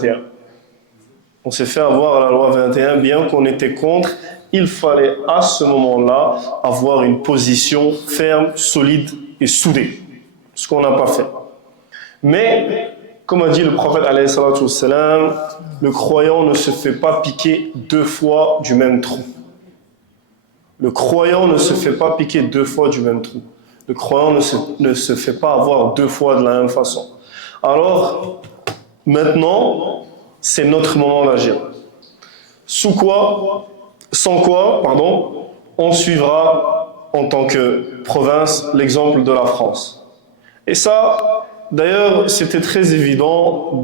21. On s'est fait avoir à la loi 21, bien qu'on était contre. Il fallait à ce moment-là avoir une position ferme, solide et soudée. Ce qu'on n'a pas fait. Mais, comme a dit le prophète alayhi salatu wassalam, le croyant ne se fait pas piquer 2 fois du même trou. Le croyant ne se fait pas piquer 2 fois du même trou. Le croyant ne se fait pas avoir 2 fois de la même façon. Alors, maintenant, c'est notre moment d'agir. Sans quoi, on suivra en tant que province l'exemple de la France. Et ça, d'ailleurs, c'était très évident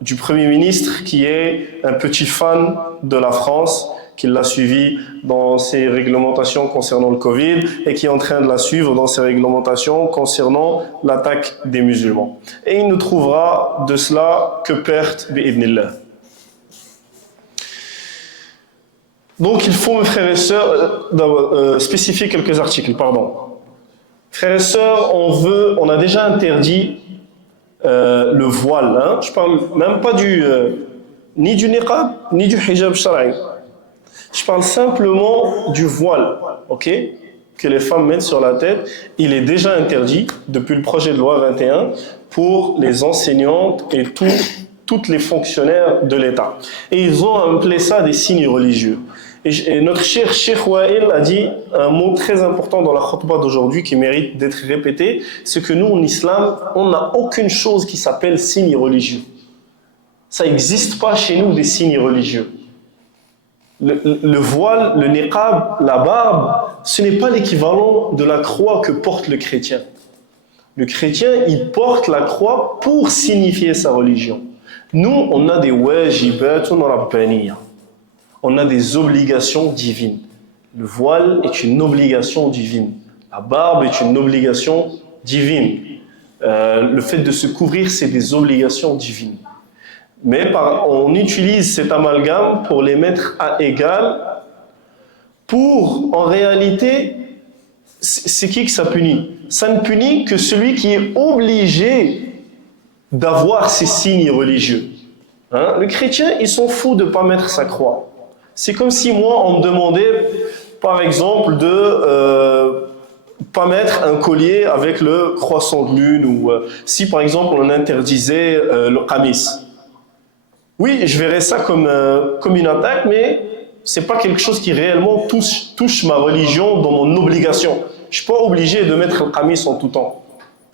du Premier ministre qui est un petit fan de la France, qui l'a suivi dans ses réglementations concernant le Covid et qui est en train de la suivre dans ses réglementations concernant l'attaque des musulmans. Et il ne trouvera de cela que perte bi'idnillah. Donc il faut, mes frères et sœurs, spécifier quelques articles, Frères et sœurs, on a déjà interdit le voile. Hein. Je parle même pas ni du niqab, ni du hijab shara'i. Je parle simplement du voile, ok, que les femmes mettent sur la tête. Il est déjà interdit depuis le projet de loi 21 pour les enseignantes et toutes les fonctionnaires de l'État. Et ils ont appelé ça des signes religieux. Et notre cher Cheikh Wael a dit un mot très important dans la khutbah d'aujourd'hui qui mérite d'être répété, c'est que nous, en islam, on n'a aucune chose qui s'appelle signe religieux. Ça n'existe pas chez nous des signes religieux. Le voile, le niqab, la barbe, ce n'est pas l'équivalent de la croix que porte le chrétien. Le chrétien, il porte la croix pour signifier sa religion. Nous, on a des wajibatun rabbaniyya. On a des obligations divines. Le voile est une obligation divine. La barbe est une obligation divine. Le fait de se couvrir, c'est des obligations divines. Mais on utilise cet amalgame pour les mettre à égal, pour, en réalité, c'est qui que ça punit? Ça ne punit que celui qui est obligé d'avoir ces signes religieux. Hein? Le chrétien, il s'en fout de ne pas mettre sa croix. C'est comme si moi, on me demandait, par exemple, de pas mettre un collier avec le croissant de lune, ou si, par exemple, on interdisait le qamis. Oui, je verrais ça comme une attaque, mais c'est pas quelque chose qui réellement touche ma religion dans mon obligation. Je suis pas obligé de mettre le qamis en tout temps.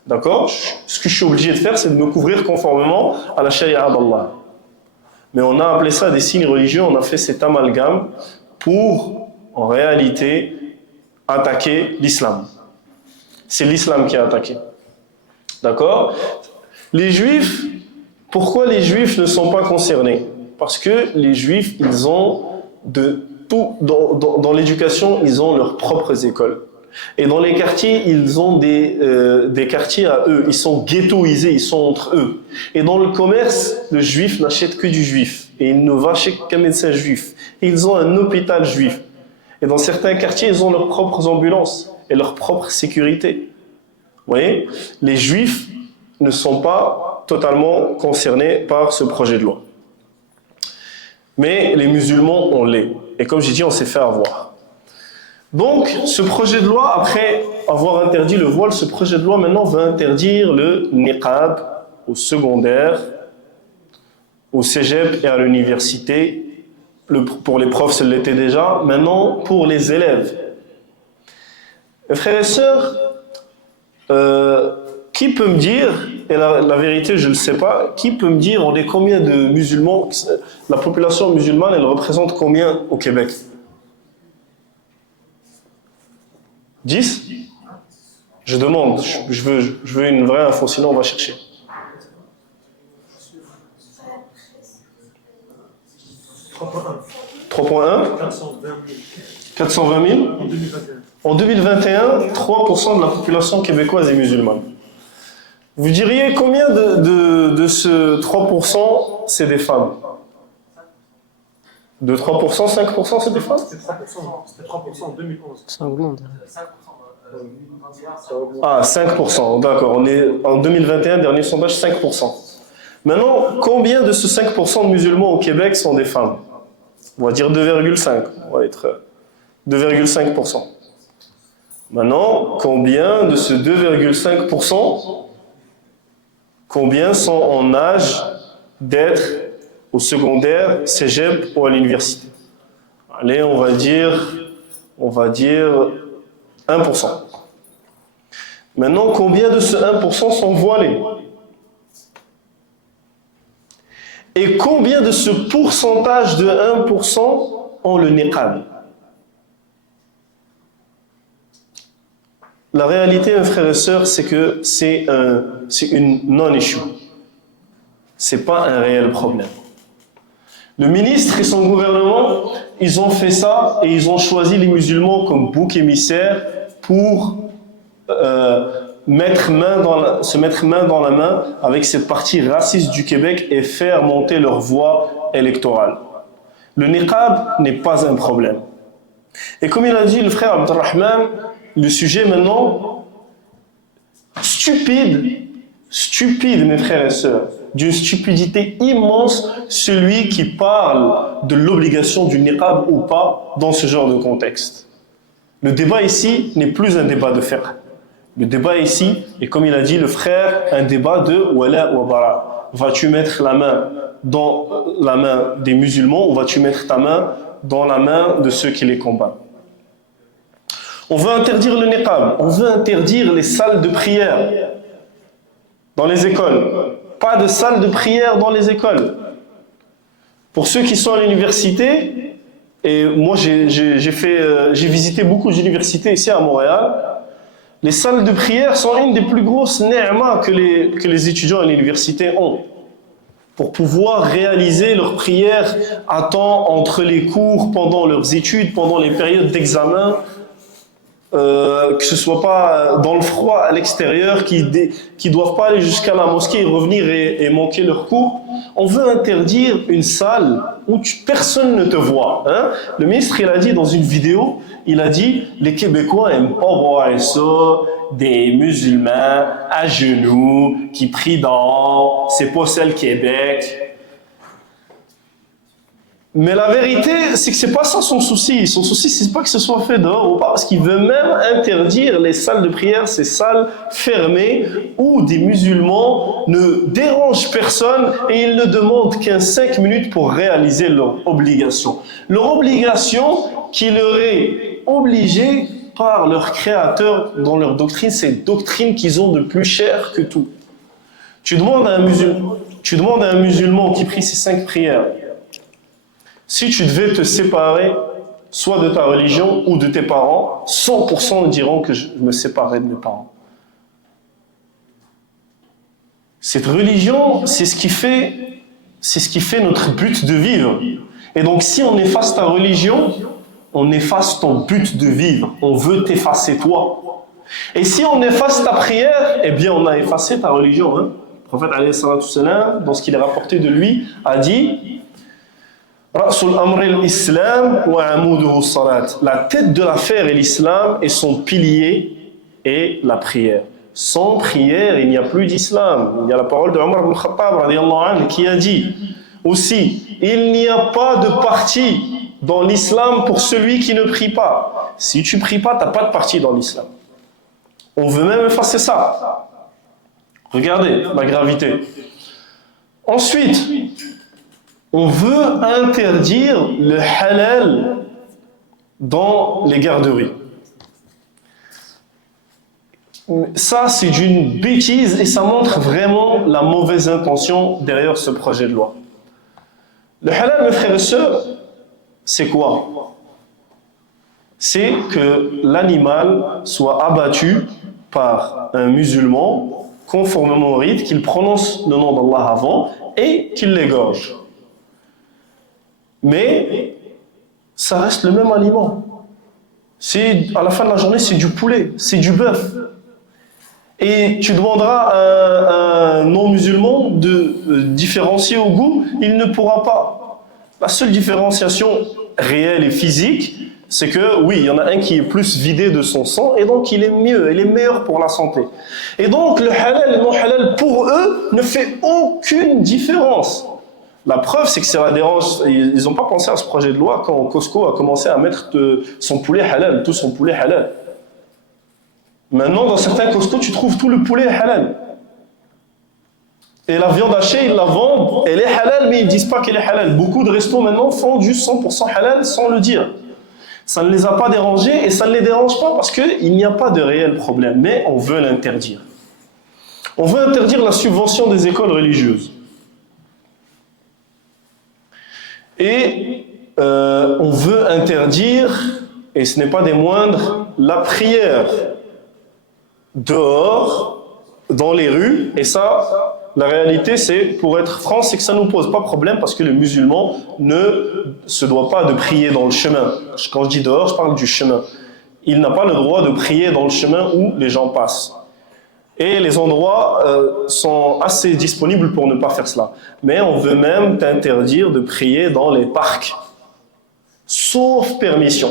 D'accord? Ce que je suis obligé de faire, c'est de me couvrir conformément à la charia d'Allah. Mais on a appelé ça des signes religieux, on a fait cet amalgame pour, en réalité, attaquer l'islam. C'est l'islam qui a attaqué. D'accord? Les juifs, pourquoi les juifs ne sont pas concernés? Parce que les juifs, ils ont dans l'éducation, ils ont leurs propres écoles. Et dans les quartiers, ils ont des quartiers à eux. Ils sont ghettoisés, ils sont entre eux. Et dans le commerce, le juif n'achète que du juif. Et il ne va chez qu'un médecin juif. Et ils ont un hôpital juif. Et dans certains quartiers, ils ont leurs propres ambulances et leur propre sécurité. Vous voyez? Les juifs ne sont pas totalement concernés par ce projet de loi. Mais les musulmans, on l'est. Et comme j'ai dit, on s'est fait avoir. Donc, ce projet de loi, après avoir interdit le voile, ce projet de loi maintenant va interdire le niqab au secondaire, au cégep et à l'université. Pour les profs, ça l'était déjà. Maintenant, pour les élèves. Mes frères et sœurs, qui peut me dire, et la vérité je ne le sais pas, qui peut me dire on est combien de musulmans, la population musulmane elle représente combien au Québec? 10? Je demande, je veux une vraie info, sinon on va chercher. 3.1 420 000 en 2021, 3% de la population québécoise est musulmane. Vous diriez combien de ce 3% c'est des femmes? De 3%, 5% c'est des femmes? C'était 3% en 2011. Ça augmente. Ah, 5%, d'accord. On est en 2021, dernier sondage, 5%. Maintenant, combien de ce 5% de musulmans au Québec sont des femmes? On va dire 2,5. On va être 2,5%. Maintenant, combien de ce 2,5%, combien sont en âge d'être au secondaire, cégep ou à l'université? Allez, on va dire 1%. Maintenant, combien de ce 1% sont voilés? Et combien de ce pourcentage de 1% ont le niqab? La réalité, mes frères et sœurs, c'est que c'est une non-issue. C'est pas un réel problème. Le ministre et son gouvernement, ils ont fait ça et ils ont choisi les musulmans comme bouc émissaire pour se mettre main dans la main avec cette partie raciste du Québec et faire monter leur voix électorale. Le niqab n'est pas un problème. Et comme il a dit le frère Abdelrahman, le sujet maintenant, stupide mes frères et sœurs, d'une stupidité immense, celui qui parle de l'obligation du niqab ou pas dans ce genre de contexte. Le débat ici n'est plus un débat de fiqh. Le débat ici est, comme il a dit le frère, un débat de wala wa bara. Vas-tu mettre la main dans la main des musulmans ou vas-tu mettre ta main dans la main de ceux qui les combattent? On veut interdire le niqab, on veut interdire les salles de prière dans les écoles. Pas de salle de prière dans les écoles. Pour ceux qui sont à l'université, et moi j'ai visité beaucoup d'universités ici à Montréal, les salles de prière sont une des plus grosses ni'ma que les étudiants à l'université ont. Pour pouvoir réaliser leurs prières à temps entre les cours, pendant leurs études, pendant les périodes d'examen, que ce soit pas dans le froid à l'extérieur, qui doivent pas aller jusqu'à la mosquée et revenir et manquer leurs cours. On veut interdire une salle où personne ne te voit. Hein? Le ministre, il a dit dans une vidéo, il a dit les Québécois aiment pas voir ça, des musulmans à genoux qui prient dans c'est pas ça le Québec. Mais la vérité, c'est que c'est pas ça son souci. Son souci, c'est pas que ce soit fait dehors ou pas, parce qu'il veut même interdire les salles de prière, ces salles fermées où des musulmans ne dérangent personne et ils ne demandent qu'un 5 minutes pour réaliser leur obligation. Leur obligation qui leur est obligée par leur créateur dans leur doctrine, cette doctrine qu'ils ont de plus cher que tout. Tu demandes à un musulman qui prie ses 5 prières, si tu devais te séparer, soit de ta religion ou de tes parents, 100% diront que je me séparerai de mes parents. Cette religion, c'est ce qui fait notre but de vivre. Et donc, si on efface ta religion, on efface ton but de vivre. On veut t'effacer toi. Et si on efface ta prière, eh bien, on a effacé ta religion. Hein? Le prophète, alayhi salatu wassalam, dans ce qu'il est rapporté de lui, a dit la tête de l'affaire est l'islam et son pilier est la prière. Sans prière, il n'y a plus d'islam. Il y a la parole de Omar ibn Khattab radiyallahu anhu qui a dit aussi, il n'y a pas de partie dans l'islam pour celui qui ne prie pas. Si tu ne pries pas, tu n'as pas de partie dans l'islam. On veut même effacer ça. Regardez la gravité. Ensuite, on veut interdire le halal dans les garderies. Ça, c'est d'une bêtise et ça montre vraiment la mauvaise intention derrière ce projet de loi. Le halal, mes frères et sœurs, c'est quoi? C'est que l'animal soit abattu par un musulman conformément au rite, qu'il prononce le nom d'Allah avant et qu'il l'égorge. Mais ça reste le même aliment. À la fin de la journée, c'est du poulet, c'est du bœuf. Et tu demanderas à un non-musulman de différencier au goût, il ne pourra pas. La seule différenciation réelle et physique, c'est que oui, il y en a un qui est plus vidé de son sang et donc il est mieux, il est meilleur pour la santé. Et donc le halal et le non halal pour eux ne fait aucune différence. La preuve, c'est que ça la dérange. Ils n'ont pas pensé à ce projet de loi quand Costco a commencé à mettre son poulet halal, tout son poulet halal. Maintenant, dans certains Costco, tu trouves tout le poulet halal. Et la viande hachée, ils la vendent, elle est halal, mais ils ne disent pas qu'elle est halal. Beaucoup de restos maintenant font du 100% halal sans le dire. Ça ne les a pas dérangés et ça ne les dérange pas parce qu'il n'y a pas de réel problème. Mais on veut l'interdire. On veut interdire la subvention des écoles religieuses. Et on veut interdire, et ce n'est pas des moindres, la prière dehors, dans les rues. Et ça, la réalité, c'est, pour être franc, c'est que ça ne nous pose pas de problème parce que le musulman ne se doit pas de prier dans le chemin. Quand je dis dehors, je parle du chemin. Il n'a pas le droit de prier dans le chemin où les gens passent. Et les endroits sont assez disponibles pour ne pas faire cela. Mais on veut même t'interdire de prier dans les parcs, sauf permission.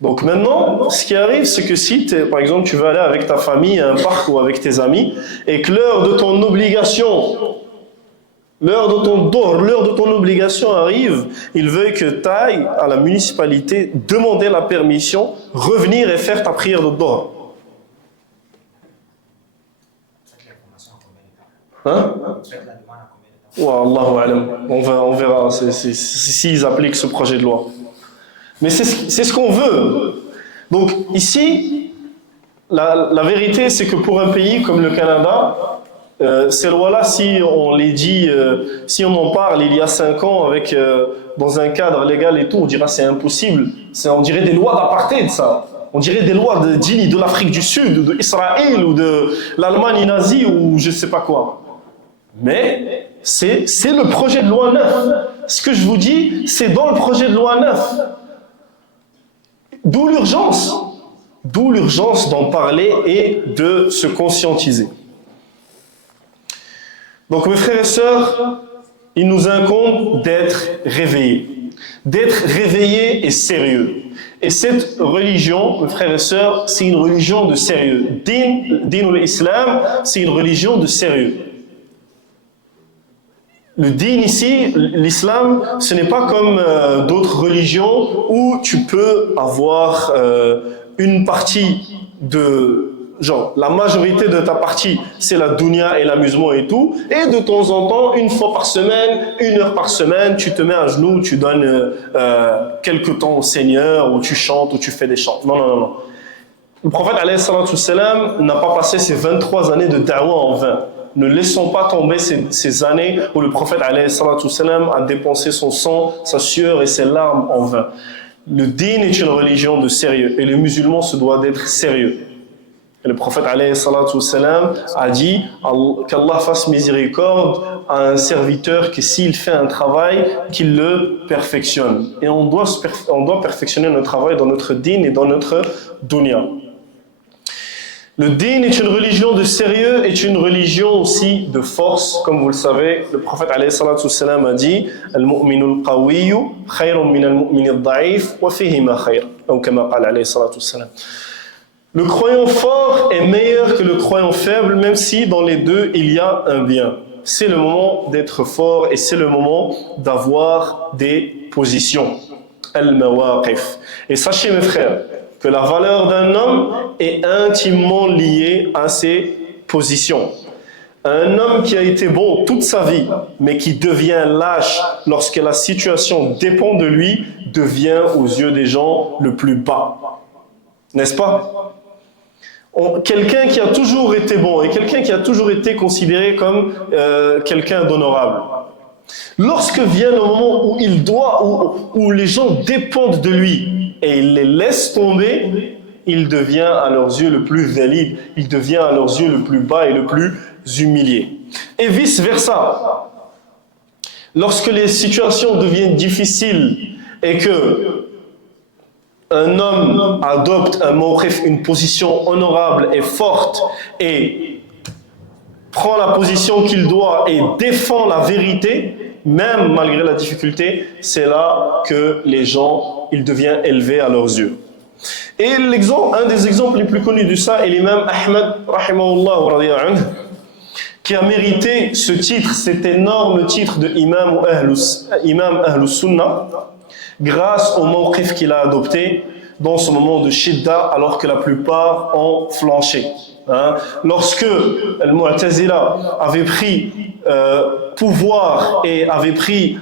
Donc maintenant, ce qui arrive, c'est que si, par exemple, tu veux aller avec ta famille à un parc ou avec tes amis, et que l'heure de ton obligation, l'heure de ton obligation arrive, ils veulent que tu ailles à la municipalité, demander la permission, revenir et faire ta prière de dehors. Hein? Wallahu alam. On verra s'ils appliquent ce projet de loi. Mais c'est ce qu'on veut. Donc ici, la vérité, c'est que pour un pays comme le Canada, ces lois-là, si on les dit, si on en parle il y a 5 ans avec dans un cadre légal et tout, on dira c'est impossible. On dirait des lois d'apartheid, ça. On dirait des lois dignes de l'Afrique du Sud, ou d'Israël, ou de l'Allemagne nazie, ou je ne sais pas quoi. Mais c'est le projet de loi 9. Ce que je vous dis, c'est dans le projet de loi 9. D'où l'urgence d'en parler et de se conscientiser. Donc mes frères et sœurs, il nous incombe d'être réveillés et sérieux. Et cette religion, mes frères et sœurs, c'est une religion de sérieux. Din ou l'islam, c'est une religion de sérieux. Le din ici, l'islam, ce n'est pas comme d'autres religions où tu peux avoir une partie de... Genre, la majorité de ta partie, c'est la dunya et l'amusement et tout. Et de temps en temps, une fois par semaine, 1 heure par semaine, tu te mets à genoux, tu donnes quelques temps au Seigneur, ou tu chantes, ou tu fais des chants. Non. Le prophète, alayhi salatu wassalam, n'a pas passé ses 23 années de da'wah en vain. Ne laissons pas tomber ces années où le prophète alayhi salatu wassalam a dépensé son sang, sa sueur et ses larmes en vain. Le din est une religion de sérieux et le musulman se doit d'être sérieux. Et le prophète alayhi salatu wassalam a dit qu'Allah fasse miséricorde à un serviteur que s'il fait un travail, qu'il le perfectionne. Et on doit perfectionner notre travail dans notre din et dans notre dunya. Le din est une religion de sérieux, est une religion aussi de force. Comme vous le savez, le prophète alayhi salatu wassalam a dit Al-mu'minu al-qawiyyu khayrun min al-mu'mini al-da'if wa fihi ma khayr. Ou kama qala alayhi salatu wassalam. Le croyant fort est meilleur que le croyant faible, même si dans les deux il y a un bien. C'est le moment d'être fort et c'est le moment d'avoir des positions. Al-mawaqif. Et sachez mes frères, que la valeur d'un homme est intimement liée à ses positions. Un homme qui a été bon toute sa vie, mais qui devient lâche lorsque la situation dépend de lui, devient aux yeux des gens le plus bas. N'est-ce pas? Quelqu'un qui a toujours été bon et quelqu'un qui a toujours été considéré comme quelqu'un d'honorable. Lorsque vient le moment où il doit, où les gens dépendent de lui, et il les laisse tomber, il devient à leurs yeux le plus valide, il devient à leurs yeux le plus bas et le plus humilié. Et vice versa. Lorsque les situations deviennent difficiles et que un homme adopte un mawqif, une position honorable et forte et prend la position qu'il doit et défend la vérité, même malgré la difficulté, c'est là que les gens, ils deviennent élevés à leurs yeux. Et un des exemples les plus connus de ça est l'imam Ahmad, rahimahullah, qui a mérité ce titre, cet énorme titre de imam Ahlus Sunnah, grâce au mawqif qu'il a adopté dans ce moment de shidda, alors que la plupart ont flanché. Lorsque Al-Mu'tazila avait pris pouvoir et avait pris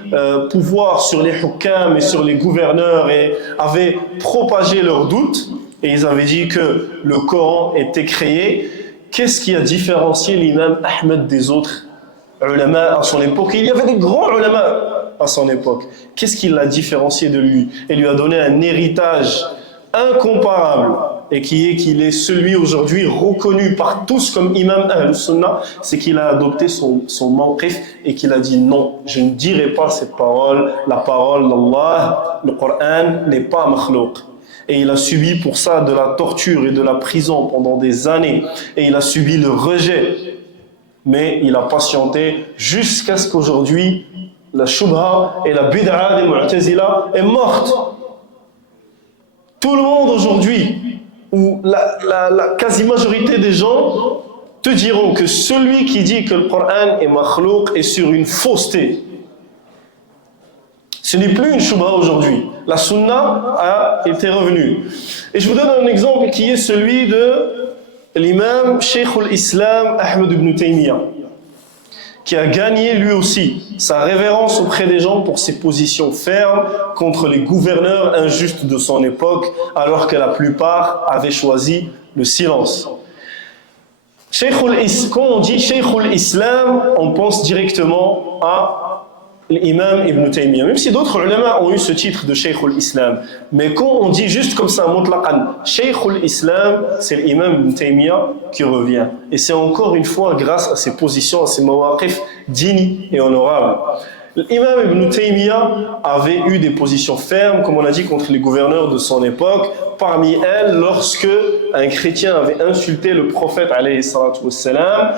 pouvoir sur les hukam et sur les gouverneurs et avait propagé leurs doutes, et ils avaient dit que le Coran était créé, qu'est-ce qui a différencié l'imam Ahmed des autres ulama à son époque? Il y avait des grands ulama à son époque. Qu'est-ce qui l'a différencié de lui et lui a donné un héritage incomparable, et qui est qu'il est celui aujourd'hui reconnu par tous comme imam al-Sunnah, c'est qu'il a adopté son mawqif et qu'il a dit non, je ne dirai pas cette parole, la parole d'Allah, le Coran n'est pas makhlouq. Et il a subi pour ça de la torture et de la prison pendant des années, et il a subi le rejet, mais il a patienté jusqu'à ce qu'aujourd'hui la shubha et la bid'a des Mu'tazila est morte. Tout le monde aujourd'hui, ou la quasi-majorité des gens, te diront que celui qui dit que le Coran est makhlouq est sur une fausseté. Ce n'est plus une shubha aujourd'hui. La sunna a été revenue. Et je vous donne un exemple qui est celui de l'imam Cheikh al-Islam Ahmed ibn Taymiyyah, qui a gagné lui aussi sa révérence auprès des gens pour ses positions fermes contre les gouverneurs injustes de son époque, alors que la plupart avaient choisi le silence. Quand on dit Cheikh al-Islam, on pense directement à l'imam Ibn Taymiyyah, même si d'autres ulama ont eu ce titre de Cheikh al-Islam. Mais quand on dit juste comme ça, mutlaqan, Cheikh al-Islam, c'est l'imam Ibn Taymiyyah qui revient. Et c'est encore une fois grâce à ses positions, à ses mawaqif dignes et honorables. L'imam Ibn Taymiyyah avait eu des positions fermes, comme on a dit, contre les gouverneurs de son époque. Parmi elles, lorsque un chrétien avait insulté le prophète, alayhi salatu wassalam,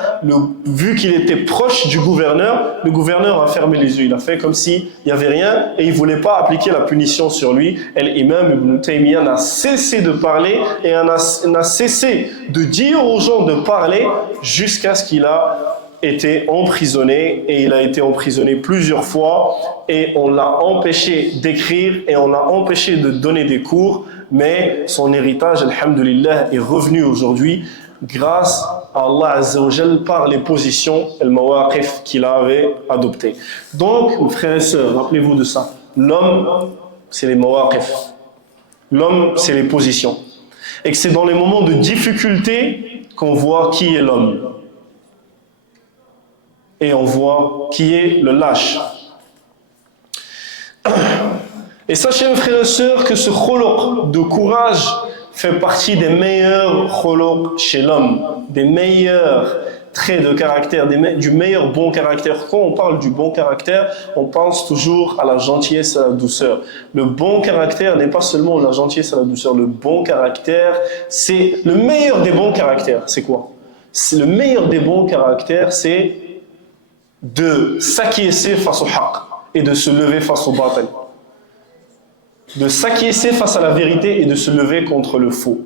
vu qu'il était proche du gouverneur, le gouverneur a fermé les yeux. Il a fait comme s'il n'y avait rien et il ne voulait pas appliquer la punition sur lui. Et l'imam Ibn Taymiyyah n'a cessé de parler et n'a cessé de dire aux gens de parler jusqu'à ce qu'il a été emprisonné, et il a été emprisonné plusieurs fois, et on l'a empêché d'écrire et on l'a empêché de donner des cours, mais son héritage, alhamdulillah, est revenu aujourd'hui grâce à Allah Azza wa Jal par les positions, el mawaqif qu'il avait adoptées. Donc, mes frères et sœurs, rappelez-vous de ça. L'homme, c'est les mawaqif. L'homme, c'est les positions. Et que c'est dans les moments de difficulté qu'on voit qui est l'homme. Et on voit qui est le lâche. Et sachez, mes frères et sœurs, que ce khuluq de courage fait partie des meilleurs khuluq chez l'homme, des meilleurs traits de caractère, du meilleur bon caractère. Quand on parle du bon caractère, on pense toujours à la gentillesse et à la douceur. Le bon caractère n'est pas seulement la gentillesse et la douceur. Le bon caractère, c'est le meilleur des bons caractères. C'est quoi? Le meilleur des bons caractères, c'est de s'acquiescer face au haqq et de se lever face au batil. De s'acquiescer face à la vérité et de se lever contre le faux.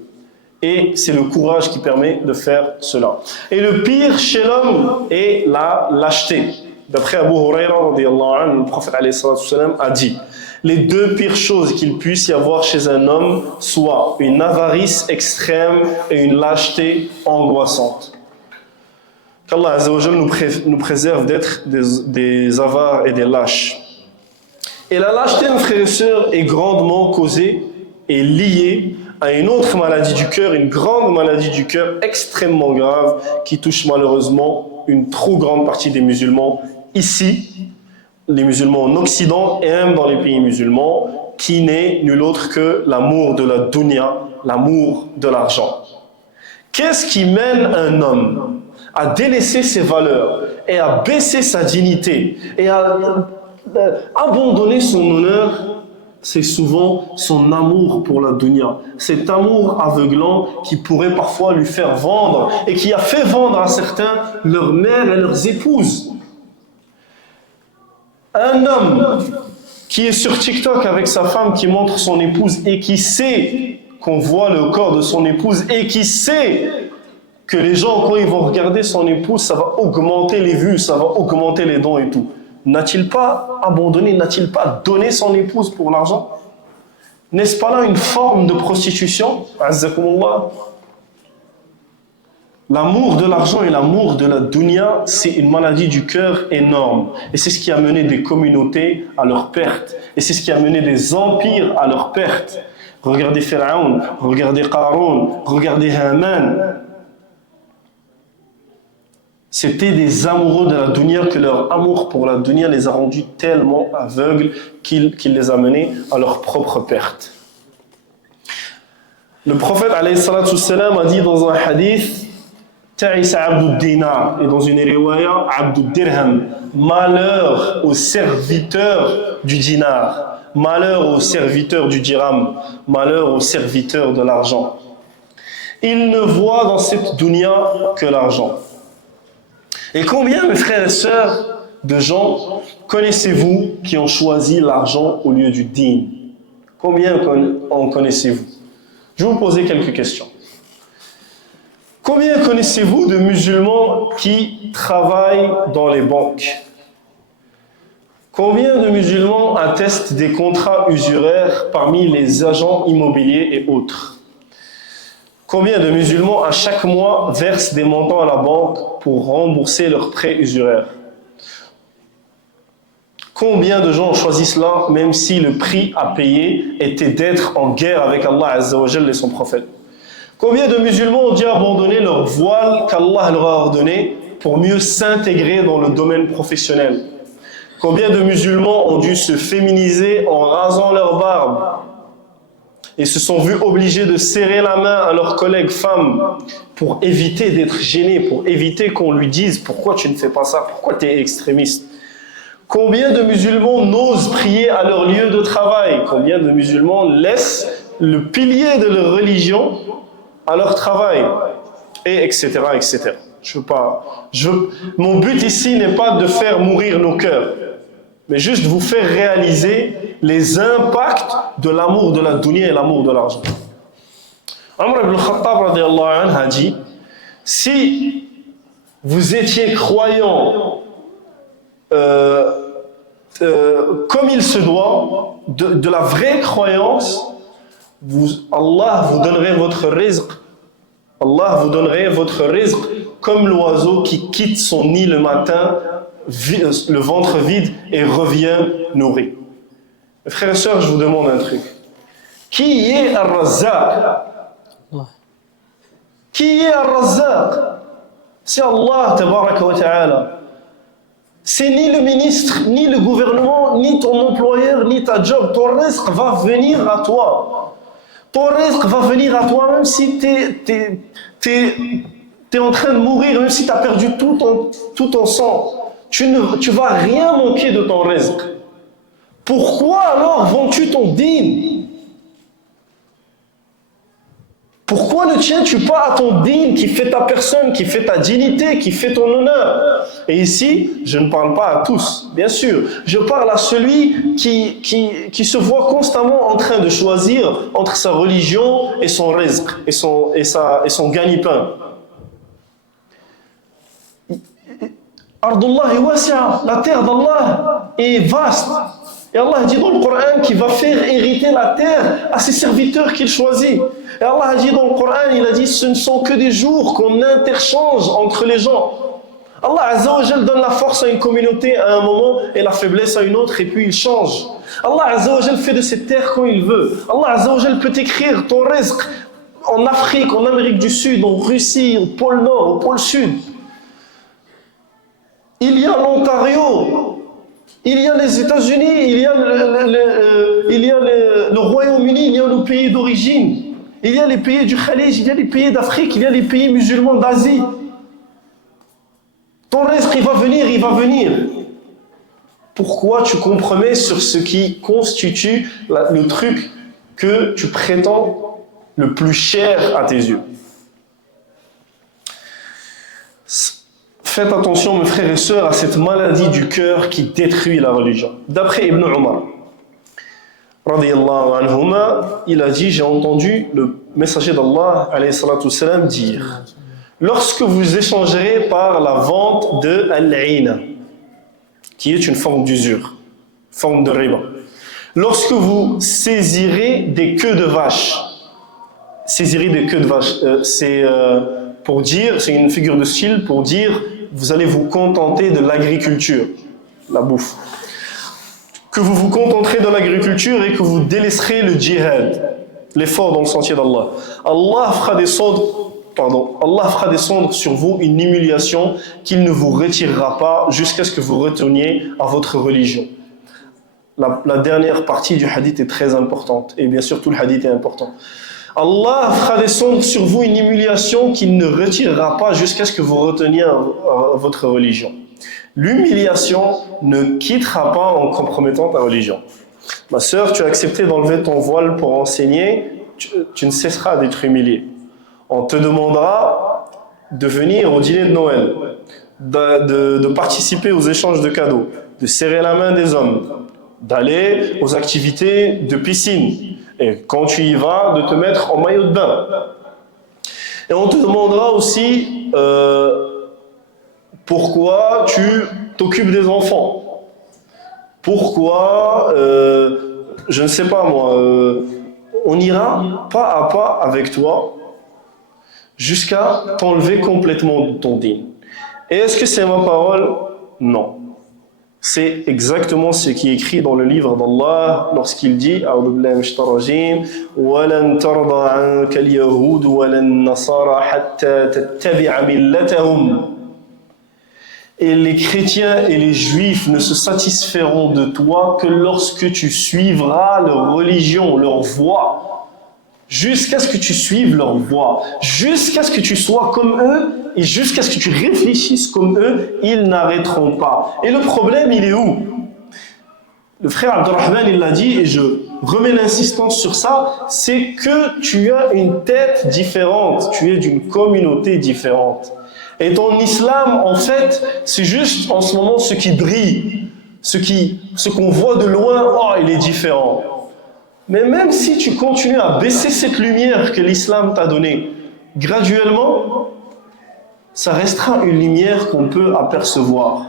Et c'est le courage qui permet de faire cela. Et le pire chez l'homme est la lâcheté. D'après Abu Huraira, le prophète a dit: les deux pires choses qu'il puisse y avoir chez un homme, soit une avarice extrême et une lâcheté angoissante. Qu'Allah Azza wa Jal nous préserve d'être des avares et des lâches. Et la lâcheté, mes frères et sœurs, est grandement causée et liée à une autre maladie du cœur, une grande maladie du cœur extrêmement grave qui touche malheureusement une trop grande partie des musulmans ici, les musulmans en Occident et même dans les pays musulmans, qui n'est nul autre que l'amour de la dunya, l'amour de l'argent. Qu'est-ce qui mène un homme à délaisser ses valeurs et à baisser sa dignité et à abandonner son honneur? C'est souvent son amour pour la dunya, cet amour aveuglant qui pourrait parfois lui faire vendre et qui a fait vendre à certains leurs mères et leurs épouses. Un homme qui est sur TikTok avec sa femme, qui montre son épouse et qui sait qu'on voit le corps de son épouse et qui sait que les gens, quand ils vont regarder son épouse, ça va augmenter les vues, ça va augmenter les dons et tout. N'a-t-il pas abandonné, n'a-t-il pas donné son épouse pour l'argent? N'est-ce pas là une forme de prostitution? Azzakumullah. L'amour de l'argent et l'amour de la dunya, c'est une maladie du cœur énorme. Et c'est ce qui a mené des communautés à leur perte. Et c'est ce qui a mené des empires à leur perte. Regardez Pharaon, regardez Qarun, regardez Haman. C'était des amoureux de la dunya que leur amour pour la dunya les a rendus tellement aveugles qu'il les a menés à leur propre perte. Le prophète alayhi salatu wassalam a dit dans un hadith Ta'isa abdud dinar, et dans une riwaya abdud dirham, malheur aux serviteurs du dinar, malheur aux serviteurs du dirham, malheur aux serviteurs de l'argent. Ils ne voient dans cette dunya que l'argent. Et combien, mes frères et sœurs, de gens connaissez-vous qui ont choisi l'argent au lieu du din? Combien en connaissez-vous? Je vais vous poser quelques questions. Combien connaissez-vous de musulmans qui travaillent dans les banques? Combien de musulmans attestent des contrats usuraires parmi les agents immobiliers et autres? Combien de musulmans à chaque mois versent des montants à la banque pour rembourser leurs prêts usuraires? Combien de gens ont choisi cela même si le prix à payer était d'être en guerre avec Allah Azza wa Jalla et son prophète? Combien de musulmans ont dû abandonner leur voile qu'Allah leur a ordonné pour mieux s'intégrer dans le domaine professionnel? Combien de musulmans ont dû se féminiser en rasant leur barbe et se sont vus obligés de serrer la main à leurs collègues femmes pour éviter d'être gênés, pour éviter qu'on lui dise « Pourquoi tu ne fais pas ça? Pourquoi tu es extrémiste ?» Combien de musulmans n'osent prier à leur lieu de travail? Combien de musulmans laissent le pilier de leur religion à leur travail, et etc., etc. Mon but ici n'est pas de faire mourir nos cœurs, mais juste vous faire réaliser les impacts de l'amour de la dunya et l'amour de l'argent. Omar ibn Khattab radiyallahu anhu a dit, si vous étiez croyant comme il se doit, de la vraie croyance, Allah vous donnerait votre rizq. Allah vous donnerait votre rizq comme l'oiseau qui quitte son nid le matin, le ventre vide, et revient nourri. Mes frères et sœurs, je vous demande un truc. Qui est Ar-Razzaq? Qui est Ar-Razzaq? C'est Allah, tabaraka wa ta'ala. C'est ni le ministre, ni le gouvernement, ni ton employeur, ni ta job. Ton rizq va venir à toi. Ton rizq va venir à toi même si t'es en train de mourir, même si tu as perdu tout ton sang. Tu vas rien manquer de ton rizq. Pourquoi alors vends-tu ton din? Pourquoi ne tiens-tu pas à ton din qui fait ta personne, qui fait ta dignité, qui fait ton honneur? Et ici, je ne parle pas à tous, bien sûr. Je parle à celui qui se voit constamment en train de choisir entre sa religion et son rizq, et son gagne-pain. Ardullah est wasi'a, la terre d'Allah est vaste. Et Allah dit dans le Coran qu'il va faire hériter la terre à ses serviteurs qu'il choisit. Et Allah a dit dans le Coran, il a dit ce ne sont que des jours qu'on interchange entre les gens. Allah Azza wa Jal donne la force à une communauté à un moment et la faiblesse à une autre, et puis il change. Allah Azza wa Jal fait de cette terre quand il veut. Allah Azza wa Jal peut écrire ton rizq en Afrique, en Amérique du Sud, en Russie, au pôle Nord, au pôle Sud. Il y a l'Ontario, il y a les États-Unis, il y a le Royaume-Uni, il y a le pays d'origine. Il y a les pays du Khalij, il y a les pays d'Afrique, il y a les pays musulmans d'Asie. Ton rizq, il va venir. Pourquoi tu compromets sur ce qui constitue le truc que tu prétends le plus cher à tes yeux? Faites attention, mes frères et sœurs, à cette maladie du cœur qui détruit la religion. D'après Ibn Umar, radiyallahu anhuma, il a dit, j'ai entendu le messager d'Allah, alayhi salatu wassalam, dire, lorsque vous échangerez par la vente de al-'ina, qui est une forme d'usure, forme de riba, lorsque vous saisirez des queues de vache, c'est pour dire, c'est une figure de style pour dire, vous allez vous contenter de l'agriculture, la bouffe. Que vous vous contenterez de l'agriculture et que vous délaisserez le djihad, l'effort dans le sentier d'Allah. Allah fera descendre sur vous une humiliation qu'il ne vous retirera pas jusqu'à ce que vous retourniez à votre religion. La dernière partie du hadith est très importante, et bien sûr tout le hadith est important. Allah fera descendre sur vous une humiliation qu'il ne retirera pas jusqu'à ce que vous reteniez à votre religion. L'humiliation ne quittera pas en compromettant ta religion. Ma sœur, tu as accepté d'enlever ton voile pour enseigner, tu ne cesseras d'être humilié. On te demandera de venir au dîner de Noël, de participer aux échanges de cadeaux, de serrer la main des hommes, d'aller aux activités de piscine, et quand tu y vas, de te mettre en maillot de bain. Et on te demandera aussi pourquoi tu t'occupes des enfants, pourquoi, je ne sais pas moi, on ira pas à pas avec toi jusqu'à t'enlever complètement de ton dîn. Et est-ce que c'est ma parole? Non. C'est exactement ce qui est écrit dans le livre d'Allah lorsqu'il dit A'udhu billahi minash shaitanir rajim walan tarda 'anka al-yahud walan nasara hatta tattabi'a millatahum. Et les chrétiens et les juifs ne se satisferont de toi que lorsque tu suivras leur religion, leur voie. Jusqu'à ce que tu suives leur voie, jusqu'à ce que tu sois comme eux et jusqu'à ce que tu réfléchisses comme eux, ils n'arrêteront pas. Et le problème, il est où? Le frère Abdurrahman, il l'a dit, et je remets l'insistance sur ça, c'est que tu as une tête différente, tu es d'une communauté différente. Et ton islam, en fait, c'est juste en ce moment ce qui brille, ce qu'on voit de loin, oh, il est différent. Mais même si tu continues à baisser cette lumière que l'islam t'a donnée, graduellement, ça restera une lumière qu'on peut apercevoir.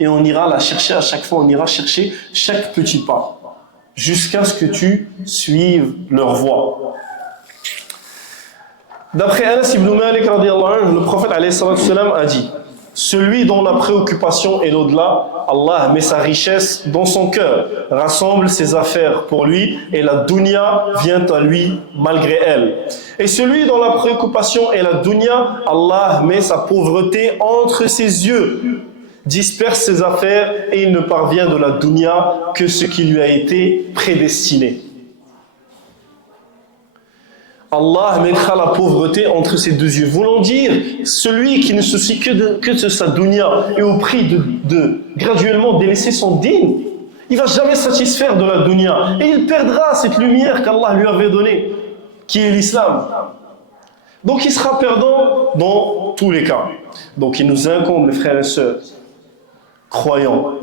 Et on ira la chercher à chaque fois, on ira chercher chaque petit pas, jusqu'à ce que tu suives leur voie. D'après Anas ibn Malik, le prophète a dit, celui dont la préoccupation est l'au-delà, Allah met sa richesse dans son cœur, rassemble ses affaires pour lui et la dunya vient à lui malgré elle. Et celui dont la préoccupation est la dunya, Allah met sa pauvreté entre ses yeux, disperse ses affaires et il ne parvient de la dunya que ce qui lui a été prédestiné. Allah mettra la pauvreté entre ses deux yeux. Voulant dire, celui qui ne se soucie que de sa dunya et au prix de graduellement délaisser son dîn, il ne va jamais satisfaire de la dunya. Et il perdra cette lumière qu'Allah lui avait donnée, qui est l'islam. Donc il sera perdant dans tous les cas. Donc il nous incombe, mes frères et sœurs, croyants,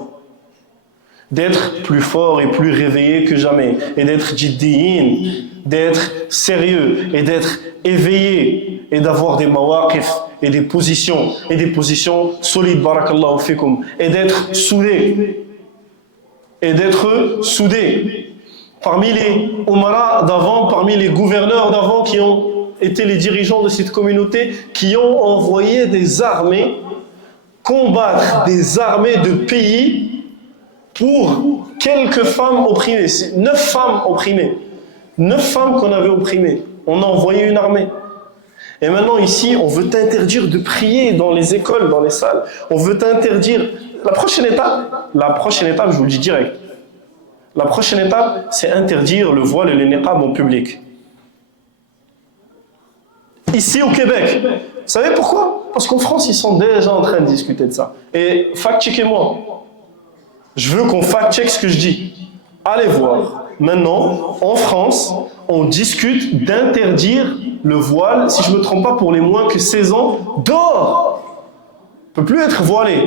d'être plus forts et plus réveillés que jamais, et d'être jiddiyin, d'être sérieux, et d'être éveillés, et d'avoir des mawaqif, et des positions solides, barakallahu fikum, et d'être soudés, parmi les umara d'avant, parmi les gouverneurs d'avant qui ont été les dirigeants de cette communauté, qui ont envoyé des armées combattre des armées de pays pour quelques femmes opprimées. C'est 9 femmes opprimées. 9 femmes qu'on avait opprimées. On a envoyé une armée. Et maintenant ici, on veut t'interdire de prier dans les écoles, dans les salles. On veut t'interdire... La prochaine étape, je vous le dis direct. La prochaine étape, c'est interdire le voile et les niqab en public. Ici au Québec. Vous savez pourquoi? Parce qu'en France, ils sont déjà en train de discuter de ça. Et fact-checkez-moi. Je veux qu'on fact-check ce que je dis. Allez voir. Maintenant, en France, on discute d'interdire le voile, si je ne me trompe pas, pour les moins que 16 ans, dehors. ne peut plus être voilé.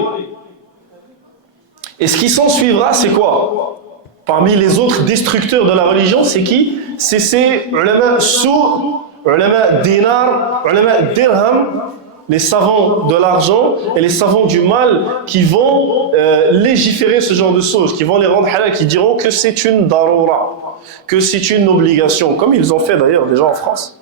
Et ce qui s'en suivra, c'est quoi? Parmi les autres destructeurs de la religion, c'est qui? C'est ces ulama sou, ulama dinar, ulama dirham, les savants de l'argent et les savants du mal qui vont légiférer ce genre de choses, qui vont les rendre halal, qui diront que c'est une darura, que c'est une obligation, comme ils ont fait d'ailleurs déjà en France.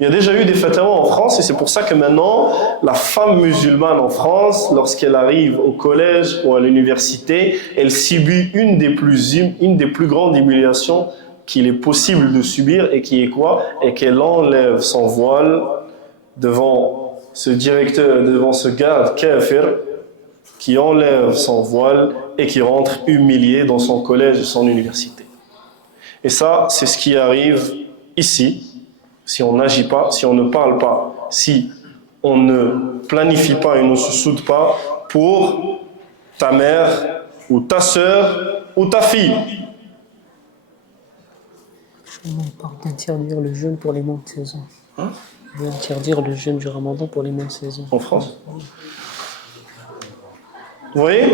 Il y a déjà eu des fatwas en France et c'est pour ça que maintenant, la femme musulmane en France, lorsqu'elle arrive au collège ou à l'université, elle subit une des plus grandes humiliations qu'il est possible de subir et qui est quoi? Et qu'elle enlève son voile devant ce directeur, devant ce garde kafir, qui enlève son voile et qui rentre humilié dans son collège et son université. Et ça, c'est ce qui arrive ici. Si on n'agit pas, si on ne parle pas, si on ne planifie pas et ne se soude pas pour ta mère ou ta sœur ou ta fille. On parle d'interdire le jeûne pour les moins de 16 ans. Hein? D'interdire le jeûne du ramadan pour les moins de 16 ans. En France. Vous voyez?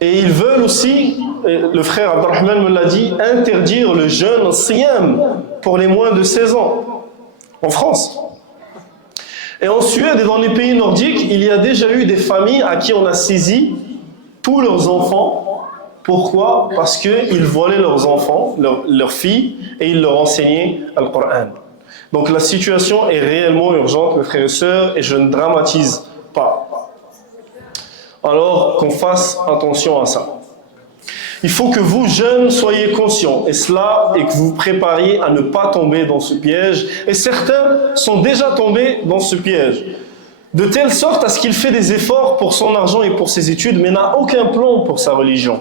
Et ils veulent aussi, le frère Abdelrahman me l'a dit, interdire le jeûne siyam pour les moins de 16 ans en France. Et en Suède et dans les pays nordiques, il y a déjà eu des familles à qui on a saisi tous leurs enfants. Pourquoi? Parce qu'ils volaient leurs enfants, leurs filles, et ils leur enseignaient le Coran. Donc la situation est réellement urgente, mes frères et sœurs, et je ne dramatise pas. Alors qu'on fasse attention à ça. Il faut que vous, jeunes, soyez conscients et que vous vous prépariez à ne pas tomber dans ce piège. Et certains sont déjà tombés dans ce piège. De telle sorte à ce qu'il fait des efforts pour son argent et pour ses études, mais n'a aucun plan pour sa religion.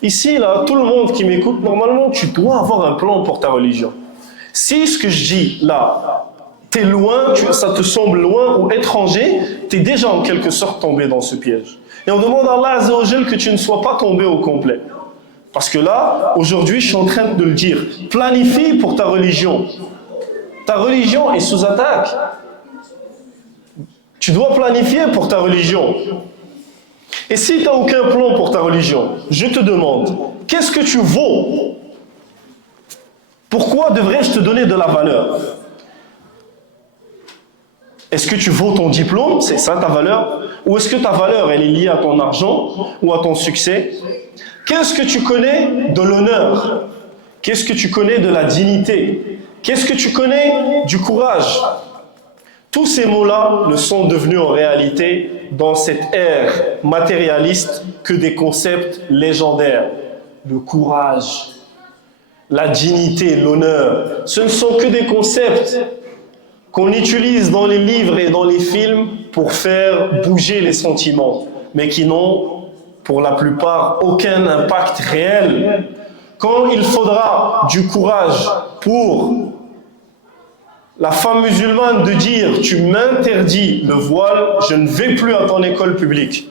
Ici, là, tout le monde qui m'écoute, normalement, tu dois avoir un plan pour ta religion. Si ce que je dis là, t'es loin, ça te semble loin ou étranger, t'es déjà en quelque sorte tombé dans ce piège. Et on demande à Allah Azza wa Jal que tu ne sois pas tombé au complet. Parce que là, aujourd'hui, je suis en train de le dire. Planifie pour ta religion. Ta religion est sous attaque. Tu dois planifier pour ta religion. Et si tu n'as aucun plan pour ta religion, je te demande, qu'est-ce que tu vaux? Pourquoi devrais-je te donner de la valeur? Est-ce que tu vaux ton diplôme? C'est ça ta valeur? Ou est-ce que ta valeur, elle est liée à ton argent ou à ton succès? Qu'est-ce que tu connais de l'honneur? Qu'est-ce que tu connais de la dignité? Qu'est-ce que tu connais du courage? Tous ces mots-là ne sont devenus en réalité, dans cette ère matérialiste, que des concepts légendaires. Le courage, la dignité, l'honneur, ce ne sont que des concepts qu'on utilise dans les livres et dans les films pour faire bouger les sentiments, mais qui n'ont, pour la plupart, aucun impact réel. Quand il faudra du courage pour la femme musulmane de dire « tu m'interdis le voile, je ne vais plus à ton école publique ».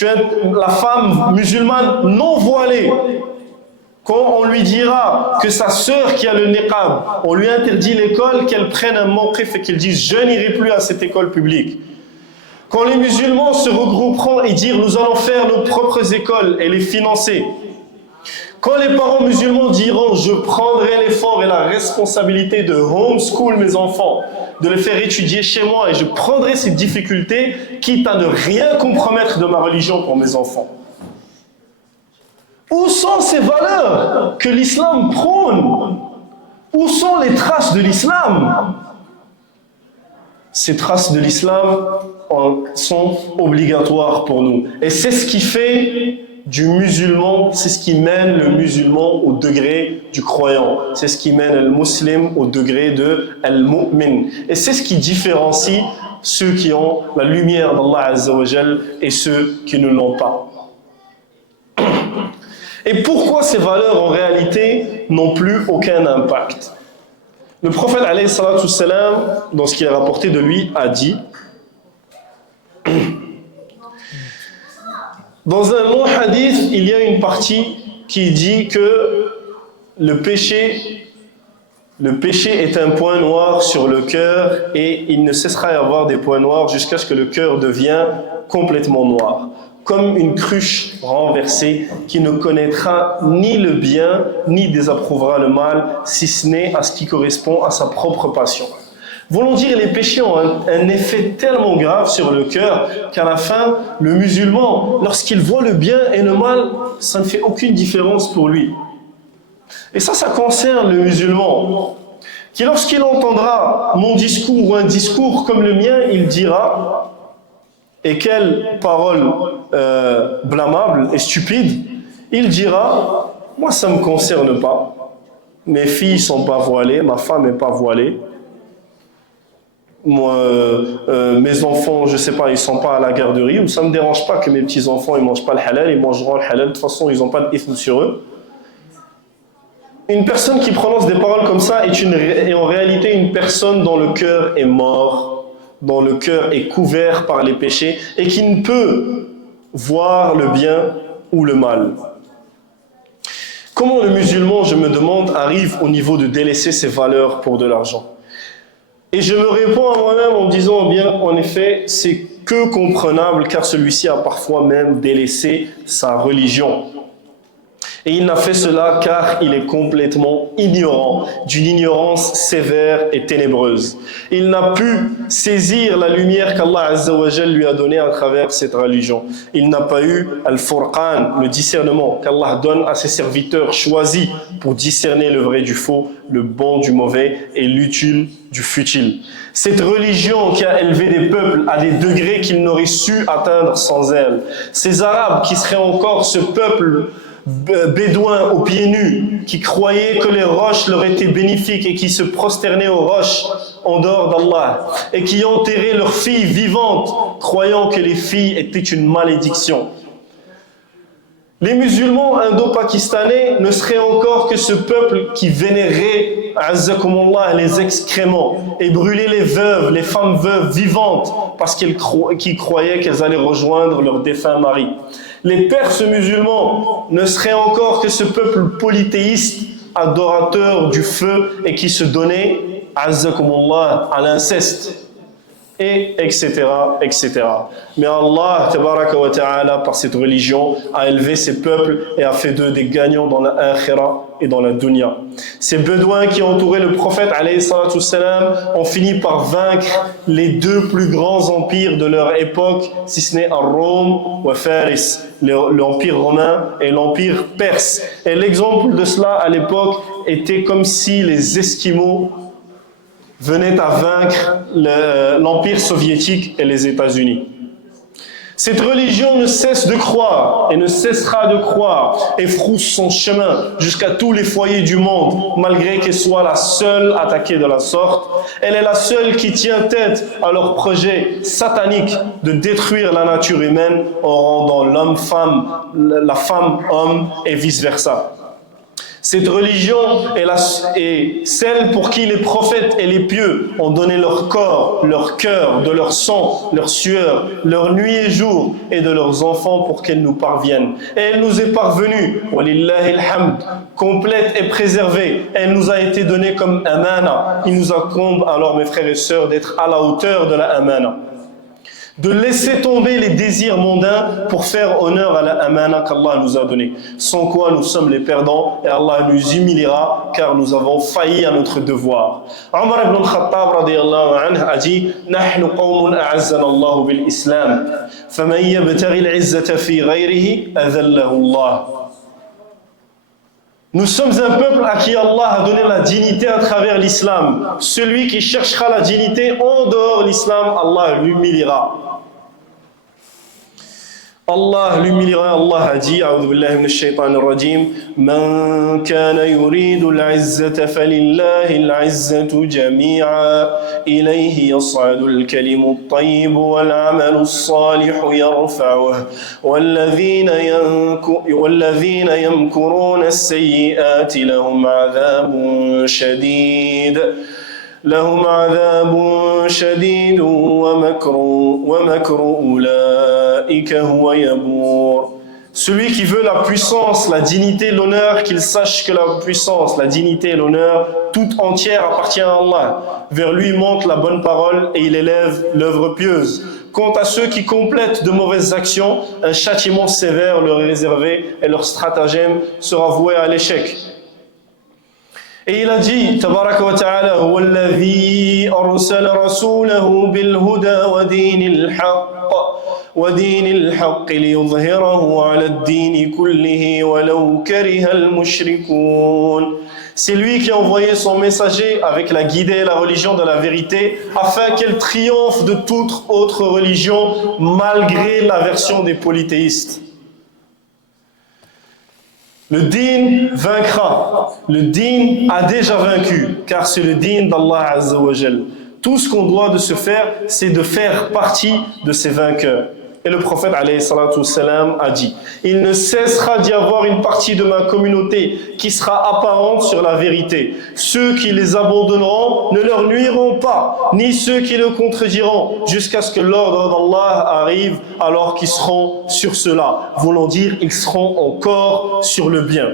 La femme musulmane non voilée, quand on lui dira que sa sœur qui a le niqab, on lui interdit l'école, qu'elle prenne un mawqif et qu'elle dise « je n'irai plus à cette école publique ». Quand les musulmans se regrouperont et diront « nous allons faire nos propres écoles et les financer ». Quand les parents musulmans diront « je prendrai l'effort et la responsabilité de homeschool mes enfants, de les faire étudier chez moi et je prendrai ces difficultés, quitte à ne rien compromettre de ma religion pour mes enfants ». Où sont ces valeurs que l'islam prône? Où sont les traces de l'islam? Ces traces de l'islam sont obligatoires pour nous. Et c'est ce qui fait du musulman, c'est ce qui mène le musulman au degré du croyant. C'est ce qui mène le musulman au degré de al-mu'min. Et c'est ce qui différencie ceux qui ont la lumière d'Allah Azza wa Jal et ceux qui ne l'ont pas. Et pourquoi ces valeurs en réalité n'ont plus aucun impact? Le prophète alayhi salatu wassalam, dans ce qu'il a rapporté de lui, a dit dans un long hadith, il y a une partie qui dit que le péché Le péché est un point noir sur le cœur et il ne cessera d'y avoir des points noirs jusqu'à ce que le cœur devienne complètement noir. Comme une cruche renversée qui ne connaîtra ni le bien ni désapprouvera le mal, si ce n'est à ce qui correspond à sa propre passion. Voulons dire, les péchés ont un effet tellement grave sur le cœur qu'à la fin, le musulman, lorsqu'il voit le bien et le mal, ça ne fait aucune différence pour lui. Et ça concerne le musulman, qui lorsqu'il entendra mon discours ou un discours comme le mien, il dira, et quelle parole blâmable et stupide, il dira, moi ça ne me concerne pas, mes filles ne sont pas voilées, ma femme n'est pas voilée, moi, mes enfants, je ne sais pas, ils ne sont pas à la garderie, ou ça ne me dérange pas que mes petits-enfants, ils ne mangent pas le halal, ils mangeront le halal, de toute façon, ils n'ont pas d'ithme sur eux. Une personne qui prononce des paroles comme ça est en réalité une personne dont le cœur est mort, dont le cœur est couvert par les péchés, et qui ne peut voir le bien ou le mal. Comment le musulman, je me demande, arrive au niveau de délaisser ses valeurs pour de l'argent? Et je me réponds à moi-même en disant, bien, en effet, c'est que comprenable, car celui-ci a parfois même délaissé sa religion. Et il n'a fait cela car il est complètement ignorant, d'une ignorance sévère et ténébreuse. Il n'a pu saisir la lumière qu'Allah Azza wa Jal lui a donnée à travers cette religion. Il n'a pas eu al-Furqan, le discernement qu'Allah donne à ses serviteurs choisis pour discerner le vrai du faux, le bon du mauvais et l'utile du futile. Cette religion qui a élevé des peuples à des degrés qu'ils n'auraient su atteindre sans elle. Ces Arabes qui seraient encore ce peuple bédouins aux pieds nus, qui croyaient que les roches leur étaient bénéfiques et qui se prosternaient aux roches en dehors d'Allah et qui enterraient leurs filles vivantes, croyant que les filles étaient une malédiction. Les musulmans indo-pakistanais ne seraient encore que ce peuple qui vénérait azzakumullah, les excréments et brûlait les veuves, les femmes veuves vivantes parce qu'ils croyaient qu'elles allaient rejoindre leur défunt mari. Les Perses musulmans ne seraient encore que ce peuple polythéiste, adorateur du feu et qui se donnait azzakumullah, à l'inceste. Et etc. Mais Allah, tabaraka wa ta'ala, par cette religion, a élevé ces peuples et a fait d'eux des gagnants dans la akhira et dans la dunya. Ces bédouins qui entouraient le prophète, alayhi salatu wassalam, ont fini par vaincre les deux plus grands empires de leur époque, si ce n'est Rome ou Faris, l'empire romain et l'empire perse. Et l'exemple de cela à l'époque était comme si les Esquimaux venaient à vaincre l'Empire soviétique et les États-Unis. Cette religion ne cesse de croire et ne cessera de croire et frousse son chemin jusqu'à tous les foyers du monde, malgré qu'elle soit la seule attaquée de la sorte. Elle est la seule qui tient tête à leur projet satanique de détruire la nature humaine en rendant l'homme femme, la femme homme et vice-versa. Cette religion est celle pour qui les prophètes et les pieux ont donné leur corps, leur cœur, de leur sang, leur sueur, leur nuit et jour et de leurs enfants pour qu'elle nous parvienne. Et elle nous est parvenue, walillahi alhamd, complète et préservée. Elle nous a été donnée comme amana. Il nous incombe alors, mes frères et sœurs, d'être à la hauteur de la amana. De laisser tomber les désirs mondains pour faire honneur à la amana qu'Allah nous a donnée. Sans quoi nous sommes les perdants et Allah nous humiliera car nous avons failli à notre devoir. Omar ibn al-Khattab radiyallahu anhu a dit « Nahnu qawmun a'azzana Allahu bil-Islam, faman yabtaghi al-'izzata fi ghayrihi adhallahu Allah. » Nous sommes un peuple à qui Allah a donné la dignité à travers l'islam. Celui qui cherchera la dignité en dehors de l'islam, Allah l'humiliera. Allah l'humiliera, Allah a dit, A'udhu billahi minash shaitanir rajim, Man kana yuridu al-'izzata falillahi al-'izzatu jami'a, ilayhi yas'adu al-kalimu at-tayyibu wal-'amalu as-salihu yarfa'uhu, والذين يمكرون السيئات لهم عذاب شديد ومكر أولئك هو يبور Celui qui veut la puissance, la dignité, l'honneur, qu'il sache que la puissance, la dignité et l'honneur, toute entière appartient à Allah. Vers lui monte la bonne parole et il élève l'œuvre pieuse. Quant à ceux qui complètent de mauvaises actions, un châtiment sévère leur est réservé et leur stratagème sera voué à l'échec. Et il a dit, Tabaraka wa ta'ala, هو الذي أرسل رسوله بالهدى ودين الحق ليظهره على الدين كله ولو كره المشركون. C'est lui qui a envoyé son messager avec la guidée et la religion de la vérité afin qu'elle triomphe de toute autre religion malgré l'aversion des polythéistes. Le dîn vaincra. Le dîn a déjà vaincu, car c'est le dîn d'Allah Azza wa Jal. Tout ce qu'on doit de se faire, c'est de faire partie de ces vainqueurs. Et le prophète alayhi salatu wassalam a dit, il ne cessera d'y avoir une partie de ma communauté qui sera apparente sur la vérité. Ceux qui les abandonneront ne leur nuiront pas, ni ceux qui le contrediront, jusqu'à ce que l'ordre d'Allah arrive alors qu'ils seront sur cela. Voulant dire, ils seront encore sur le bien.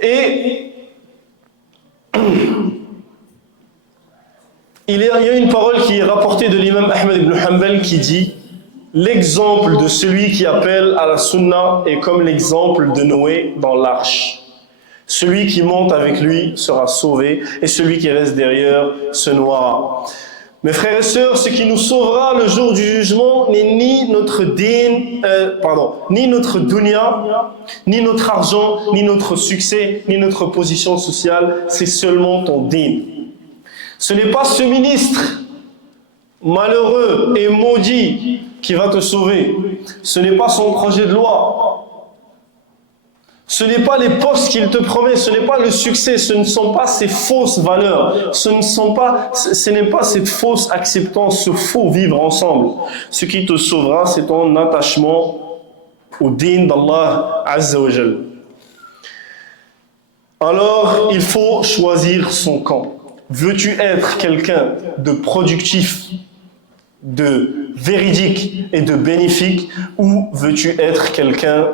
Et il y a une parole qui est rapportée de l'imam Ahmed ibn Hanbal qui dit, l'exemple de celui qui appelle à la sunna est comme l'exemple de Noé dans l'arche. Celui qui monte avec lui sera sauvé et celui qui reste derrière se noiera. Mes frères et sœurs, ce qui nous sauvera le jour du jugement n'est ni notre ni notre dunya, ni notre argent, ni notre succès, ni notre position sociale, c'est seulement ton din. Ce n'est pas ce ministre malheureux et maudit qui va te sauver. Ce n'est pas son projet de loi. Ce n'est pas les postes qu'il te promet. Ce n'est pas le succès. Ce ne sont pas ces fausses valeurs. Ce n'est pas cette fausse acceptance, ce faux vivre ensemble. Ce qui te sauvera, c'est ton attachement au din d'Allah Azza wa Jal. Alors, il faut choisir son camp. Veux-tu être quelqu'un de productif, de véridique et de bénéfique, ou veux-tu être quelqu'un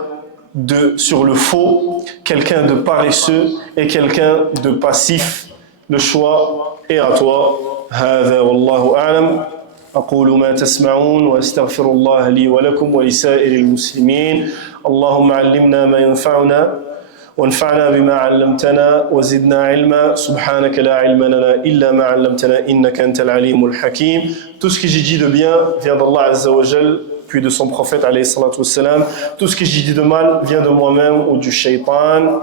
sur le faux, quelqu'un de paresseux et quelqu'un de passif? Le choix est à toi. هذا والله أعلم. أقول ما تسمعون وأستغفر الله لي ولكم ولسائر المسلمين. اللهم علمنا ما ينفعنا وانفعنا بما علمتنا وزدنا علما سبحانك لا علم لنا إلا ما علمتنا إنك أنت العليم الحكيم. Tout ce que j'ai dit de bien vient d'Allah Azza wa Jal, puis de son prophète alayhi salatu wassalam. Tout ce que j'ai dit de mal vient de moi-même ou du shaitan.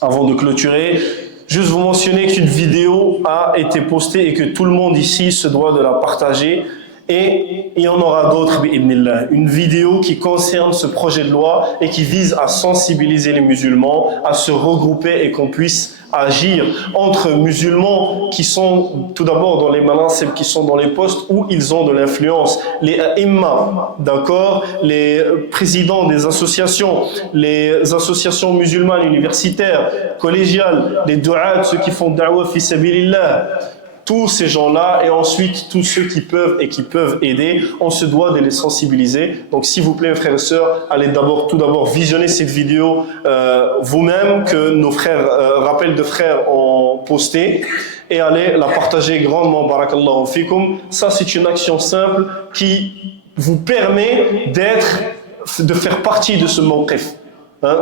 Avant de clôturer, juste vous mentionner qu'une vidéo a été postée et que tout le monde ici se doit de la partager. Et il y en aura d'autres, bi'idhnillah. Une vidéo qui concerne ce projet de loi et qui vise à sensibiliser les musulmans, à se regrouper et qu'on puisse agir entre musulmans qui sont tout d'abord dans les manasib, qui sont dans les postes où ils ont de l'influence, les imams, d'accord, les présidents des associations, les associations musulmanes universitaires, collégiales, les du'at, ceux qui font da'wah fi sabilillah, tous ces gens-là, et ensuite tous ceux qui peuvent et qui peuvent aider, on se doit de les sensibiliser. Donc s'il vous plaît, mes frères et sœurs, allez tout d'abord visionner cette vidéo vous-même, que nos frères, rappels de frères ont posté, et allez la partager grandement, barakallahu fikum. Ça, c'est une action simple qui vous permet de faire partie de ce mawqif.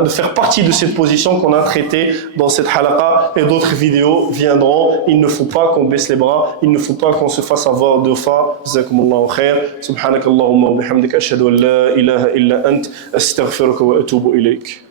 De faire partie de cette position qu'on a traitée dans cette halaqa, et d'autres vidéos viendront. Il ne faut pas qu'on baisse les bras, il ne faut pas qu'on se fasse avoir deux fois. Jazakumullahu khair. Subhanakallahumma wa bihamdika ashhadu an la ilaha illa ant astaghfiruka wa atubu ilayk.